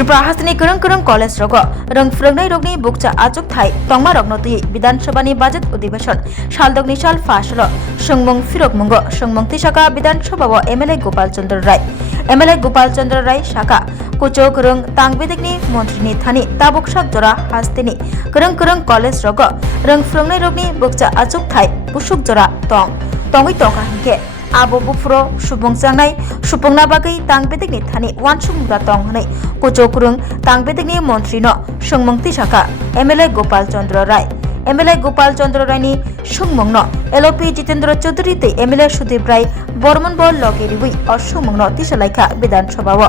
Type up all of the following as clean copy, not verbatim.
त्रिपुरा हास्तिनि गोरों कलेज रग रों फोरोंनाय रगनि बुकचा आजुक थाइ तंमा रगनो तुइ विधानसभानि बाजेट अधिवेशन सालदगनि साल फासल संमुं फिरक मुंग संमुंति शाखा विधानसभाव एमएलए गोपाल चंद्र राय शाखा कुचो गोरों तांगबेदिकनि मन्त्रिनि थानि ताबुकसाक जरा हास्तिनि गोरों कलेज रग रों फोरोंनाय रगनि बुकचा आजुक थाइ बुसुक जरा तंगै तंगा हिंके आबो बुफुरो सुबुंजांनाय सुपुंना बागै तांगबेदिकनि थानि वानसुमुदा तंग हनै कुचो गोरों तांगबेदिकनि मन्त्रिनो संमुंति शाखा एमएलए गोपाल चंद्र रायनि सुंमुंनो एलओपी जितेंद्र चौधरी ते एमएलए सुदीप राय बर्मन ब लगेरिबुई असुमुंनो तिसालायखा विधानसभाव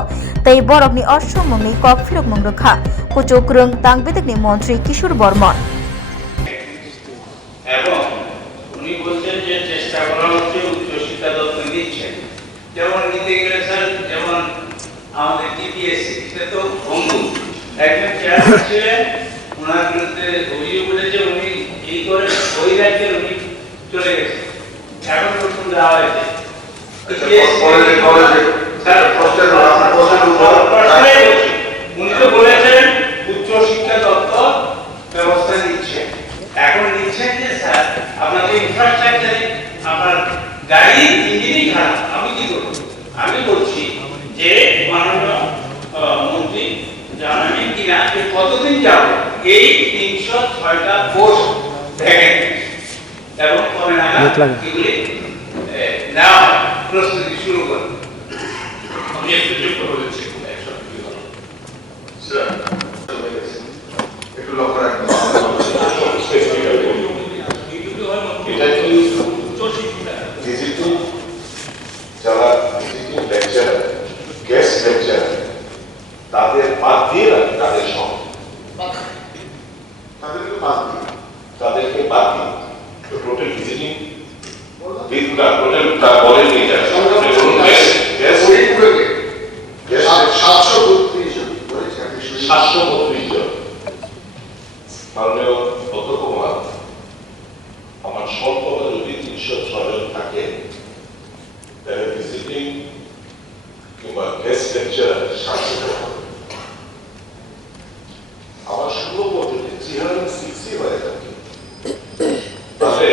तै बरकनि असुमुंनि कक फिरक मुंगखा कुचो गोरों तांगबेदिकनि मन्त्रि किशोर बर्मन উনি বলছেন যে চেষ্টা করা হচ্ছে উচ্চশিক্ষা দপ্তর নিচ্ছে যেমন নিতে গেলে স্যার যেমন আমাদের টিপিএসসি এটা তো বন্ধু একজন চেয়ারম্যান ছিলেন ওনার বিরুদ্ধে অভিযোগ উঠেছে উনি এই করে ওই রাজ্যের উনি চলে গেছে এখন পর্যন্ত দেওয়া হয়েছে উনি তো বলেছেন উচ্চশিক্ষা দপ্তর ব্যবস্থা নিচ্ছে এখন নিচ্ছেন যে স্যার আপনার যে ইনফ্রাস্ট্রাকচারে আপনার গাড়ি ইঞ্জিনই খারাপ আমি কি করব আমি বলছি যে মাননীয় মন্ত্রী জানাবেন কিনা যে কতদিন যাবে এই 306টা পোস্ট ভ্যাকেন্ট এবং কবে নাগাদ এগুলি নেওয়া প্রস্তুতি শুরু করুন আমি একটু চেক করে বলছি স্যার একটু লক্ষ্য রাখবেন যারা ভিজিটিং লেকচারার গেস্ট লেকচারার তাদের বাদ দিয়ে তাদের সঙ্গে তাদেরকে বাদ দিয়ে টোটাল ভিজিটিং টোটাল বলেন এটা 732 জন মাননীয় অধ্যক্ষ মহোদয় আমার স্বল্পতা যদি 306 জন থাকে তাহলে ভিজিটিং কিংবা গেস্ট লেকচারার 700 জন আমার শুরু পদ্ধতি 360 হয়ে থাকে তাহলে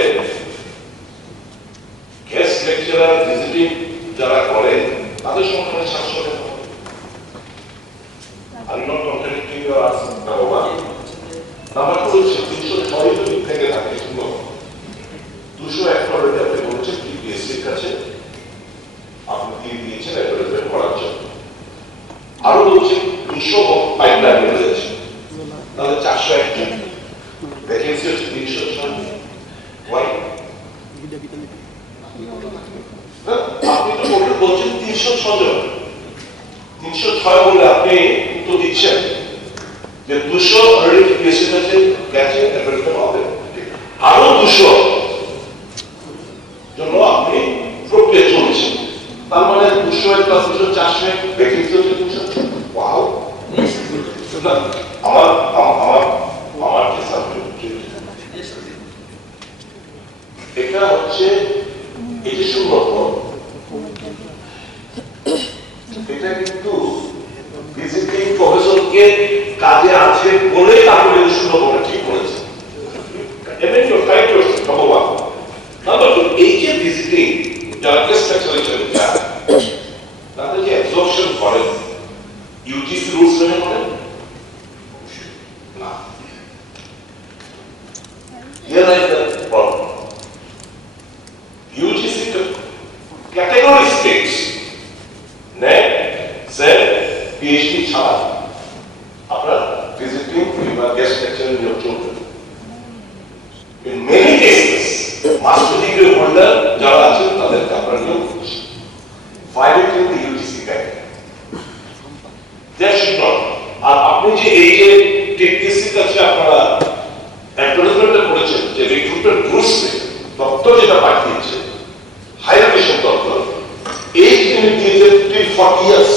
গেস্ট লেকচারার ভিজিটিং যারা করে তাদের সংখ্যা 700 জন I'm not contradicting your answer, number one. Number two, 306 জন থেকে থাকে 201 অলরেডি আপনি বলেছেন টিপিএসসির কাছে আপনি দিয়ে দিয়েছেন অ্যাডভার্টাইজমেন্ট করার জন্য আরো বলছেন 200 পাইপলাইন রয়েছে তাহলে 401 জন ভ্যাকেন্সি হচ্ছে 306 ওয়াই আপনি তো বলছেন 306 জন 306 বলে আপনি উত্তর দিচ্ছেন যে 200 অলরেডি টিপিএসসির কাছে গেছে অ্যাডভার্টাইজমেন্ট হবে আরো 200 জন্য আপনি প্রক্রিয়া চলছে তার মানে 200 প্লাস 400 ভ্যাকেন্সি হচ্ছে 200 ওয়াও আমার কি সাবজেক্ট এটা হচ্ছে এই যে সুলভ এটা কিন্তু ভিজিটিং প্রফেসরকে কাজে আছে বলে তারপরে সুলভ ঠিক করেছে এমন you fight your number one number two এই যে ভিজিটিং যারা গেস্ট লেকচারার হিসেবে যায় তাদের যে অ্যাবজর্পশন করেন ইউজিসি রুলস মেনে করেন না here is the problem UGC category states NET SET PhD ছাড়া আপনার ভিজিটিং কিংবা গেস্ট লেকচারার নিয়োগ চলবে in many cases master degree holder যারা আছেন তাদেরকে আপনারা নিয়োগ করছেন violating the UGC guideline that should not আর আপনি যে এই যে টিপিএসসি কাছে আপনারা অ্যাডভার্টাইজমেন্টটা করেছেন যে রিক্রুটমেন্ট রুলস দপ্তর যেটা পাঠিয়েছে হায়ার এডুকেশন দপ্তর এজ লিমিট দিয়েছে till 40 years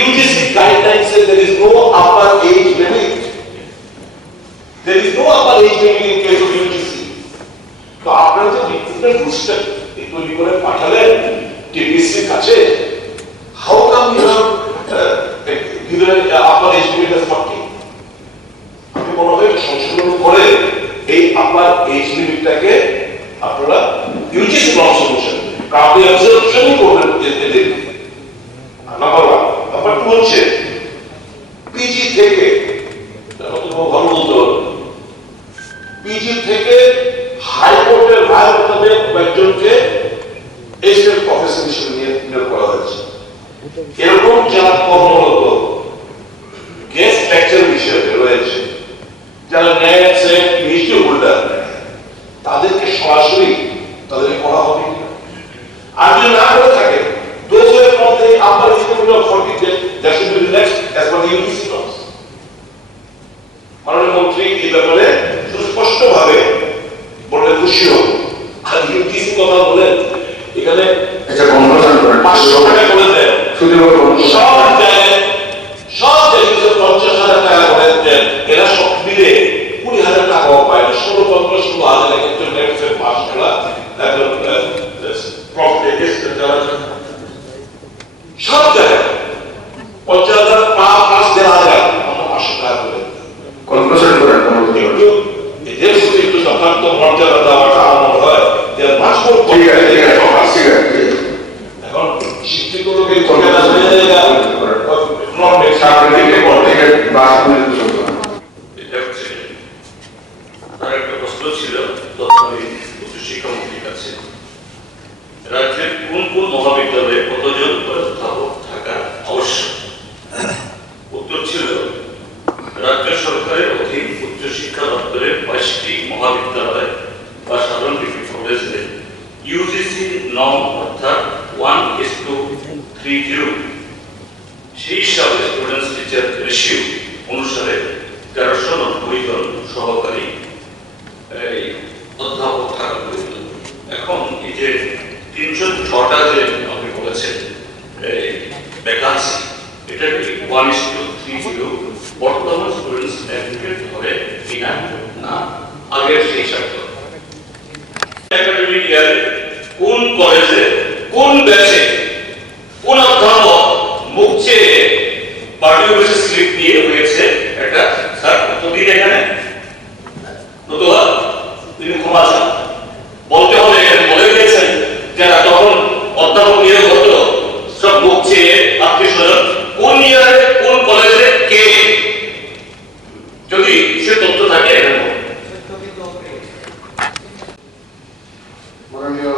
UGC guideline says there is no upper age limit. There is no upper age limit in case of UGC. So after the recruitment rooster, it will be called a pathaler TPC kache. How come you have given a ব্যাপারটা হচ্ছে PG থেকে ভালো বলতে হবে, PG থেকে হাইকোর্টের রায় মোতাবেক একজনকে এসিস্ট্যান্ট প্রফেসর হিসেবে নিয়োগ করা হয়েছে। এরকম যারা কর্মরত গেস্ট লেকচার হিসেবে রয়েছে, যারা নেয় আছে পিএইচডি হোল্ডার, তাদেরকে সরাসরি তাদেরকে করা হবে কিনা, আর যদি না করে থাকে those who are from the upper district of 40 that should be relaxed as per the UGC norms. মাননীয় মন্ত্রী এই ব্যাপারে সুস্পষ্টভাবে বলে খুশি হব। আর ইউজিসি কথা বলেন এখানে আচ্ছা কনক্লুশন করেন 500 টাকা করে দেন শুধু সব জায়গায় 50,000 টাকা করে দেন, এরা সব মিলে 20,000 টাকাও পায় না, 16-15 হাজার একজন নেক্সট মাস খেলা একজন প্রফিট এসে যারা সব জায়গায় 50,000 5,000 আমরা 500 টাকা করে কনক্লুশন করেন কিন্তু এদের প্রতি একটু যথার্থ মর্যাদা দেওয়াটা আমার হয় যে মাস পর ঠিক আছে ঠিক আছে ঠিক আছে এখন শিক্ষিত লোকের কলকাতা হয়ে যায় নর্মে সামনে থেকে পড়তে বাস করে চলবে। এটা হচ্ছে আর একটা প্রশ্ন ছিল তৎকালীন উচ্চশিক্ষামন্ত্রীর কাছে, রাজ্যের কোন কোন মহাবিদ্যালয়ে কতজন করে অধ্যাপক থাকা আবশ্যক? উত্তর ছিল রাজ্য সরকারের অধীন উচ্চশিক্ষা দপ্তরের 22টি মহাবিদ্যালয় বা সাধারণ ডিগ্রি কলেজে ইউজিসি নর্ম অর্থাৎ 1:30 সেই হিসাবে স্টুডেন্টস টিচার রেশিও অনুসারে 1390 জন সহকারী অধ্যাপক থাকা প্রয়োজন। এখন এই যে 306টা যে আপনি বলেছেন ভ্যাকান্সি, এটা কি 1:30 বর্তমান স্টুডেন্টস অ্যাডভোকেট হবে কিনা না আগের সেই শর্ত? একাডেমিক ইয়ারে কোন কলেজে কোন ব্যাচে কোন অধ্যাপক মুখ চেয়ে পার্টি অফিসে স্লিপ নিয়ে হয়েছে একটা স্যার কতদিন এখানে নতুবা তিনি ক্ষমা চান বলতে হবে, এখানে বলে দিয়েছেন যারা তখন অধ্যাপক নিয়োগ হতো সব মুখ চেয়ে আত্মীয় স্বজন কোন ইয়ারে কোন কলেজে কে, যদি সে তথ্য থাকে এখানে মাননীয়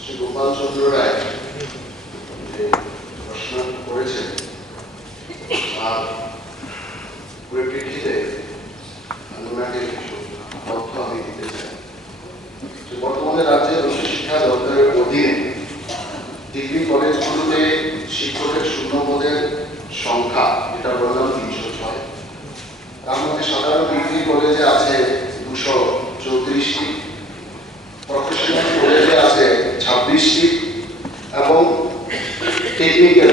শ্রী গোপাল চন্দ্র রায় যে প্রশ্ন করেছেন আর পরিপ্রেক্ষিতে ওনাকে কিছু তথ্য আমি দিতে চাই। যে বর্তমানে রাজ্যের উচ্চশিক্ষা দপ্তরের অধীনে ডিগ্রি কলেজগুলোতে শিক্ষকের শূন্যপদের সংখ্যা যেটা বললাম 306, তার মধ্যে সাধারণ ডিগ্রি কলেজে আছে 234টি, প্রফেশনাল কলেজে আছে 26টি এবং টেকনিক্যাল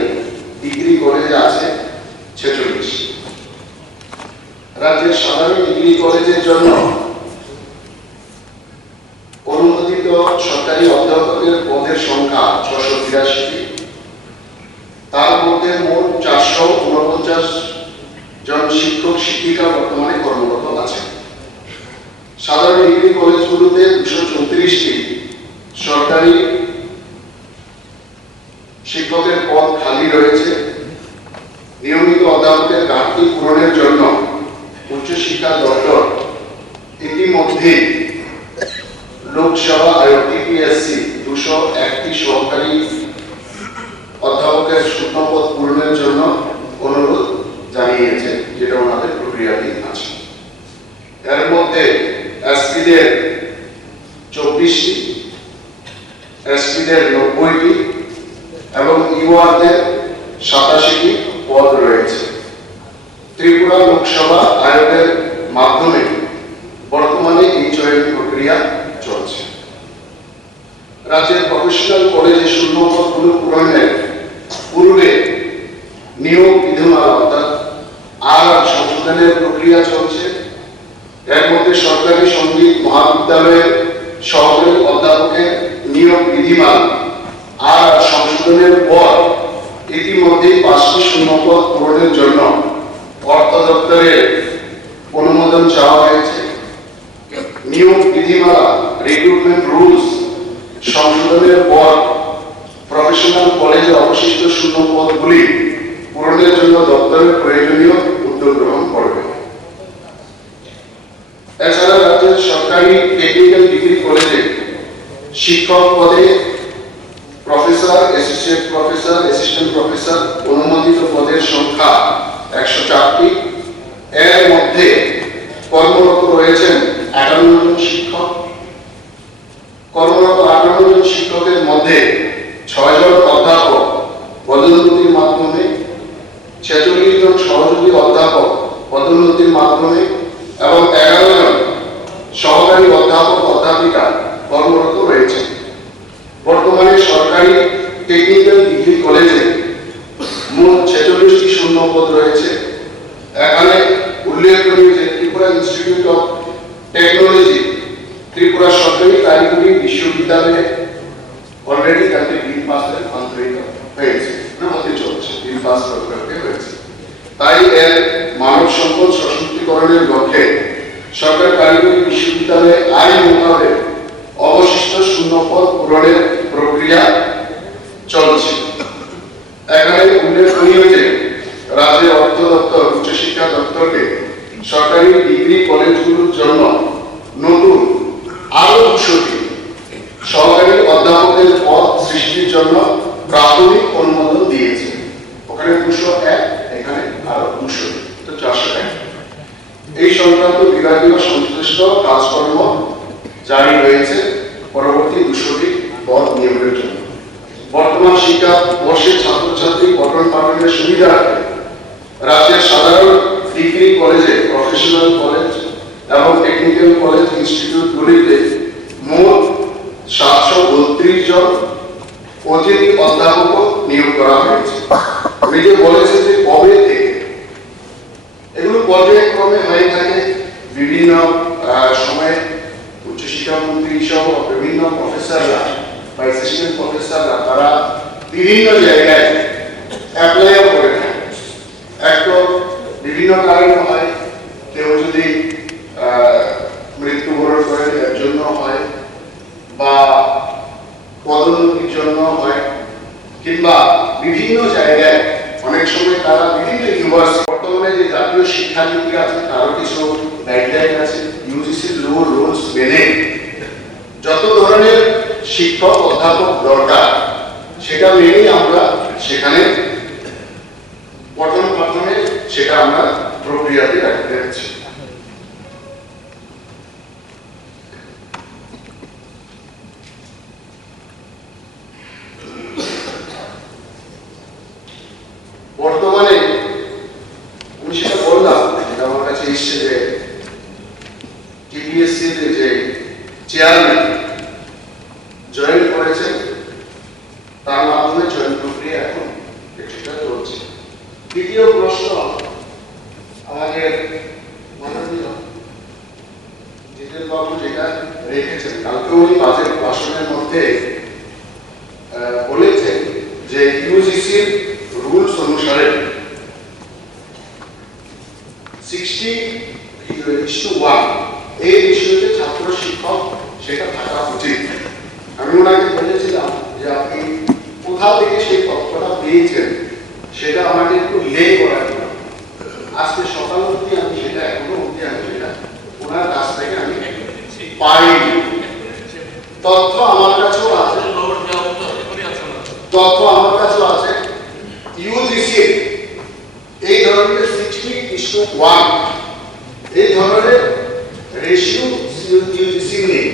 ডিগ্রি কলেজে আছে 46টি। রাজ্যের সাধারণ ডিগ্রি কলেজের জন্য অনুমোদিত সরকারি অধ্যাপকের পদের সংখ্যা 682টি, তার মধ্যে মোট 449 জন শিক্ষক শিক্ষিকা বর্তমানে কর্মরত আছেন। সাধারণ ডিগ্রি কলেজগুলোতে 234টি সরকারি শিক্ষকের পদ খালি রয়েছে। নিয়মিত অধ্যাপকের ঘাটতি পূরণের জন্য উচ্চশিক্ষা দপ্তর ইতিমধ্যে লোকসভা আয়োগ টিপিএসসি 201টি সহকারী অধ্যাপকের শূন্যপদ পূরণের জন্য অনুরোধ জানিয়েছে, যেটা ওনাদের প্রক্রিয়াধীন আছে। এর মধ্যে এসপিদের 24টি, এসপিদের 90টি এবং ইউআরদের 87টি পদ রয়েছে। ত্রিপুরা লোকসভা আয়োগের মাধ্যমে বর্তমানে এই চয়ন প্রক্রিয়া চলছে। রাজ্যের প্রফেশনাল কলেজে শূন্যপদগুলো পূরণের পূর্বে নিয়োগ বিধিমালা অর্থাৎ আর সংশোধনের প্রক্রিয়া চলছে। এর মধ্যে সরকারি সঙ্গীত মহাবিদ্যালয়ের সহকারী অধ্যাপকের নিয়োগ বিধিমালা আর সংশোধনের পর ইতিমধ্যে 5টি শূন্যপদ পূরণের জন্য অর্থ দপ্তরের অনুমোদন চাওয়া হয়েছে। নিয়োগ বিধিমালা রিক্রুটমেন্ট রুলস সংশোধনের পর প্রফেশনাল কলেজে অবশিষ্ট শূন্য পদগুলি পূরণের জন্য দপ্তরের প্রয়োজনীয় উদ্যোগ গ্রহণ করবে। এছাড়া রাজ্যের সরকারি টেকনিক্যাল ডিগ্রি কলেজে শিক্ষক পদে professor, associate professor, assistant professor অনুমোদিত পদের সংখ্যা 104টি। এর মধ্যে কর্মরত রয়েছেন 58 জন শিক্ষক। কর্মরত 58 জন শিক্ষকের মধ্যে 6 জন অধ্যাপক পদোন্নতির মাধ্যমে, 46 জন সহযোগী অধ্যাপক পদোন্নতির মাধ্যমে এবং 11 জন সহকারী অধ্যাপক অধ্যাপিকা কর্মরত রয়েছে। বর্তমানে সরকারি টেকনিক্যাল ডিগ্রি কলেজে মোট 46টি শূন্যপদ রয়েছে। এখানে উল্লেখনীয় যে Tripura institute of technology, Tripura সরকারি কারিগরি বিশ্ববিদ্যালয়ে অলরেডি তাদের বিল পাসের অন্তর্ভুক্ত হয়েছে, হতে চলছে, বিল পাস করতে হয়েছে। তাই এর মানব সম্পদ সশক্তিকরণের লক্ষ্যে সরকারি কারিগরি বিশ্ববিদ্যালয়ে আইন মোতাবেক অবশিষ্ট শূন্যপদ পূরণের প্রক্রিয়া চলছে। এখানে উল্লেখনীয় যে রাজ্যের অর্থ দপ্তর, উচ্চশিক্ষা দপ্তরকে সরকারি ডিগ্রি কলেজগুলোর জন্য নতুন আরো 200টি সহকারী অধ্যাপকের পদ সৃষ্টির জন্য প্রাথমিক অনুমোদন দিয়েছে। ওখানে 201, এখানে আরো 200, তো 401। এই সংক্রান্ত বিভাগীয় সংশ্লিষ্ট কাজকর্ম জারি রয়েছে পরবর্তী 200টি পদ নিয়োগের জন্য। বর্তমান শিক্ষা বর্ষের ছাত্রছাত্রী পঠন পাঠনের সুবিধার্থে রাজ্যের সাধারণ ডিগ্রি কলেজে, প্রফেশনাল কলেজ এবং টেকনিক্যাল কলেজ ইনস্টিটিউটগুলিতে মোট 732 জন অতিথি অধ্যাপক নিয়োগ করা হয়েছে। আমি যে বলেছি যে কবে থেকে, এগুলো পর্যায়ক্রমে হয়ে থাকে। বিভিন্ন সময়ে উচ্চশিক্ষা মন্ত্রী সহ বিভিন্ন প্রফেসররা বা অ্যাসিস্ট্যান্ট প্রফেসররা তারা বিভিন্ন জায়গায় অ্যাপ্লাইও করে থাকে। একটা বিভিন্ন কারণে হয়, কেউ যদি মৃত্যুবরণ করে এর জন্য হয়, বা পদোন্নতির জন্য হয়, কিংবা বিভিন্ন জায়গায় অনেক সময় তারা বিভিন্ন ইউনিভার্সিটি, বর্তমানে যে জাতীয় শিক্ষানীতি আছে তারও কিছু গাইডলাইন আছে, ইউজিসির রুলস মেনে যত ধরনের শিক্ষক অধ্যাপক দরকার সেটা মেনেই আমরা সেখানে পঠন পাঠনে সেটা আমরা প্রক্রিয়াতে রাখতে যাচ্ছি। বর্তমানে আমি সেটা বললাম, যেটা আমার কাছে এসছে যে টিপিএসসি যে চেয়ারম্যান জয়েন করেছেন, তার মাধ্যমে জয়েন প্রক্রিয়া এখন সেটা চলছে। দ্বিতীয় প্রশ্ন আমাদের মাননীয় জিতেন বাবু যেটা রেখেছেন, কালকে উনি বাজেট ভাষণের মধ্যে বলেছেন যে ইউজিসির রুলস অনুসারে 60:1 এই বিষয়তে ছাত্র শিক্ষক সেটা থাকা উচিত। আমি ওনাকে বলেছিলাম যে আপনি কোথা থেকে সেই তথ্যটা পেয়েছেন সেটা আমাকে একটু লে করা দিল। আজকে সকাল অবধি আমি সেটা এখনো অবধি আমি সেটা ওনার কাছ থেকে আমি পাইনি। তথ্য আমার কাছেও আছে, ইউজিসি এই ধরনের 60:1 এই ধরনের রেশিও ইউজিসি নেই।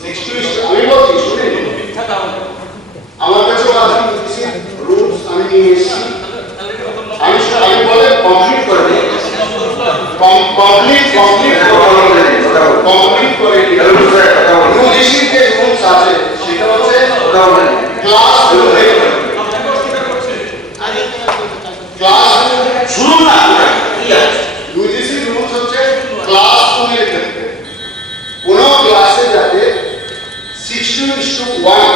60 আমি বলছি শুনে আমার কাছেও আছে ইউজিসি রুলস, আমি নিয়ে এসেছি। আমি বলে কমপ্লিট করে দিই, কমপ্লিট করে ইউজিসি যে রুলস আছে সেটা হচ্ছে ক্লাস শুনুন না, ইউজিসি রুলস হচ্ছে ক্লাসরুমের ক্ষেত্রে কোন ক্লাসে যাতে 60:1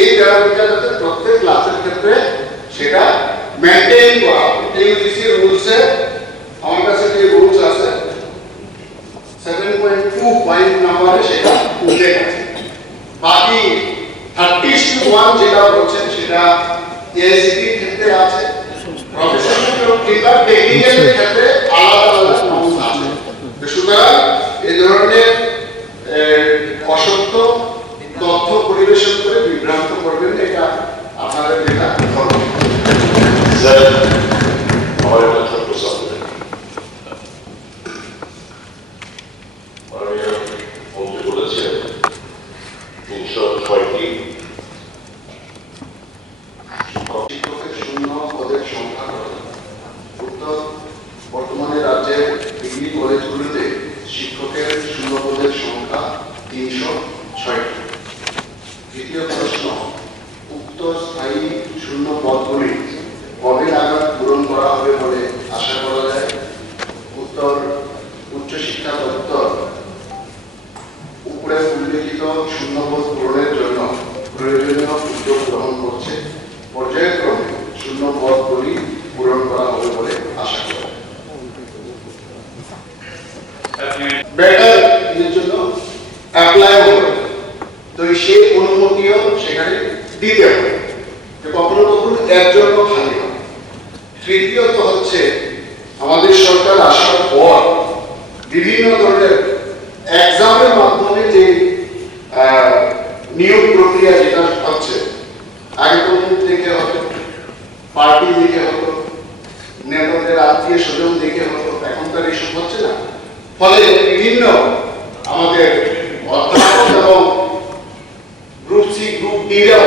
এই প্যারামিটার যাতে প্রত্যেক ক্লাসের ক্ষেত্রে সেটা মেইনটেইন করা হয়। ইউজিসি রুলসে আমার কাছে যে রুলস আছে 7.2 পয়েন্ট নম্বরে সেটা উল্লেখ আছে। বাকি 30:1 যেটা বলছেন সেটা এআইসিটির ক্ষেত্রে আছে, প্রফেশনাল কিংবা টেকনিক্যাল ক্ষেত্রে আলাদা আলাদা নর্ম আছে। সুতরাং এই ধরনের অসত্য তথ্য পরিবেশন করে বিভ্রান্ত করবেন, এটা আপনাদের দেখা ধর্ম। স্যার আমার একটা ছোট্ট সাবজেক্ট মাননীয় মন্ত্রী বলেছেন 306টি শিক্ষকের শূন্য পদের সংখ্যা কত? উত্তর, বর্তমানে রাজ্যের ডিগ্রি কলেজগুলিতে শিক্ষকের শূন্য পদের সংখ্যা 306টি। দ্বিতীয় প্রশ্ন, উক্ত স্থায়ী শূন্য পদগুলি কবে নাগাদ পূরণ করা হবে বলে আশা করা যায়? উত্তর, উচ্চশিক্ষা দপ্তর উপরে উল্লেখিত শূন্যপদ পূরণের জন্য প্রয়োজনীয় উদ্যোগ গ্রহণ করছে। পর্যায়ক্রমে শূন্য পদগুলি পূরণ করা হবে বলে আশা করা যায়। বেটার এর জন্য অ্যাপ্লাই হবে, তো সেই অনুমতিও সেখানে দিতে হবে, কখনো কখনো এর জন্য খালি হয়। তৃতীয়ত হচ্ছে, আমাদের সরকার আসার পর বিভিন্ন ধরনের এক্সামের মাধ্যমে যে নিয়োগ প্রক্রিয়া যেটা হচ্ছে, আগে তো মুখ দেখে হতো, পার্টি দেখে হতো, নেতাদের আত্মীয় স্বজন দেখে হতো, এখন তার এইসব হচ্ছে না। ফলে বিভিন্ন আমাদের অধ্যাপক এবং গ্রুপ সি গ্রুপ ডিরাও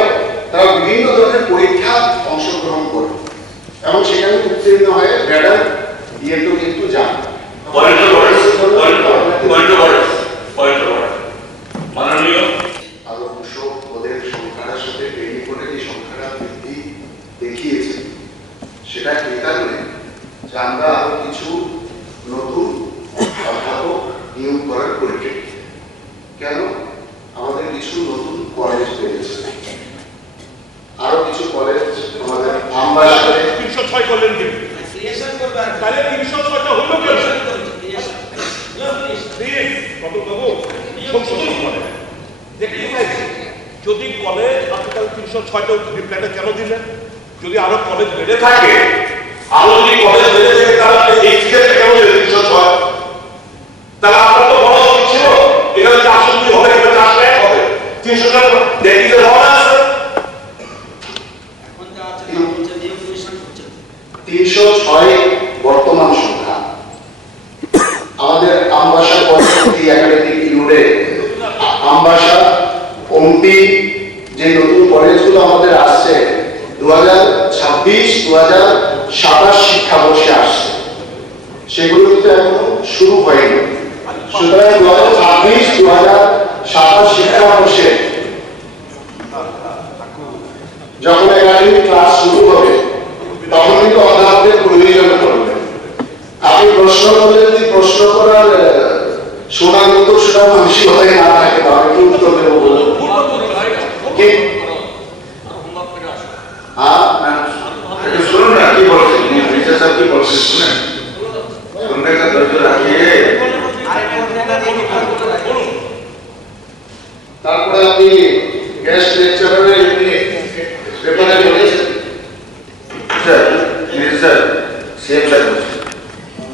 তারা বিভিন্ন ধরনের পরীক্ষা অংশগ্রহণ করে এবং সেখানে উত্তীর্ণ হয়ে ব্যাডার ইয়েও কিন্তু যান। মাননীয় আরো 200 পদের সংখ্যার সাথে টেলিফোনে যে সংখ্যাটা বৃদ্ধি দেখিয়েছে, সেটা এই কারণে যে আমরা আরো কিছু নতুন অধ্যাপক নিয়োগ করার পরিপ্রেক্ষিতে। কেন? আমাদের কিছু নতুন কলেজ পেয়েছে, আরো কিছু কলেজ আমাদের আমবাসারে 306 করলেন কি? তাহলে 306টা হলো কি? সংশোধন করে দেখি যদি কলেজ আপনার 306টা রিপ্লাইটা কেন দিলেন? যদি আরো কলেজ বেড়ে থাকে, আরো যদি কলেজ বেড়ে থাকে তাহলে এই টিকিটটা কেমন 306? তাহলে আপনার তো বড় উচিত ছিল এখানে 402 হবে, এখানে 401 হবে, 300টা দেখতে হবে না স্যার। 306 বর্তমান সংখ্যা। আমাদের আমবাসা পরবর্তী একাডেমিক ইউরে আমবাসা ওমপি যে নতুন কলেজগুলো আমাদের আসছে 2026-2027 শিক্ষাবর্ষে আসছে, সেগুলো কিন্তু এখনো শুরু হয়নি। সুতরাং 2026-2027 শিক্ষাবর্ষে যখন একাডেমিক ক্লাস শুরু হবে তখন কিন্তু অধ্যাপকের প্রয়োজন পড়বে। আপনি প্রশ্ন করলে যদি প্রশ্ন করার শোনার মতো সেটা মানসিকতায় না থাকে তাহলে কি উত্তর দেবো বলুন? শুনুন না কি বলছেন, মির্জা সাহেব কি বলছেন শুনেন, শুনলে একটা ধৈর্য রাখিয়ে। তারপরে আপনি গেস্ট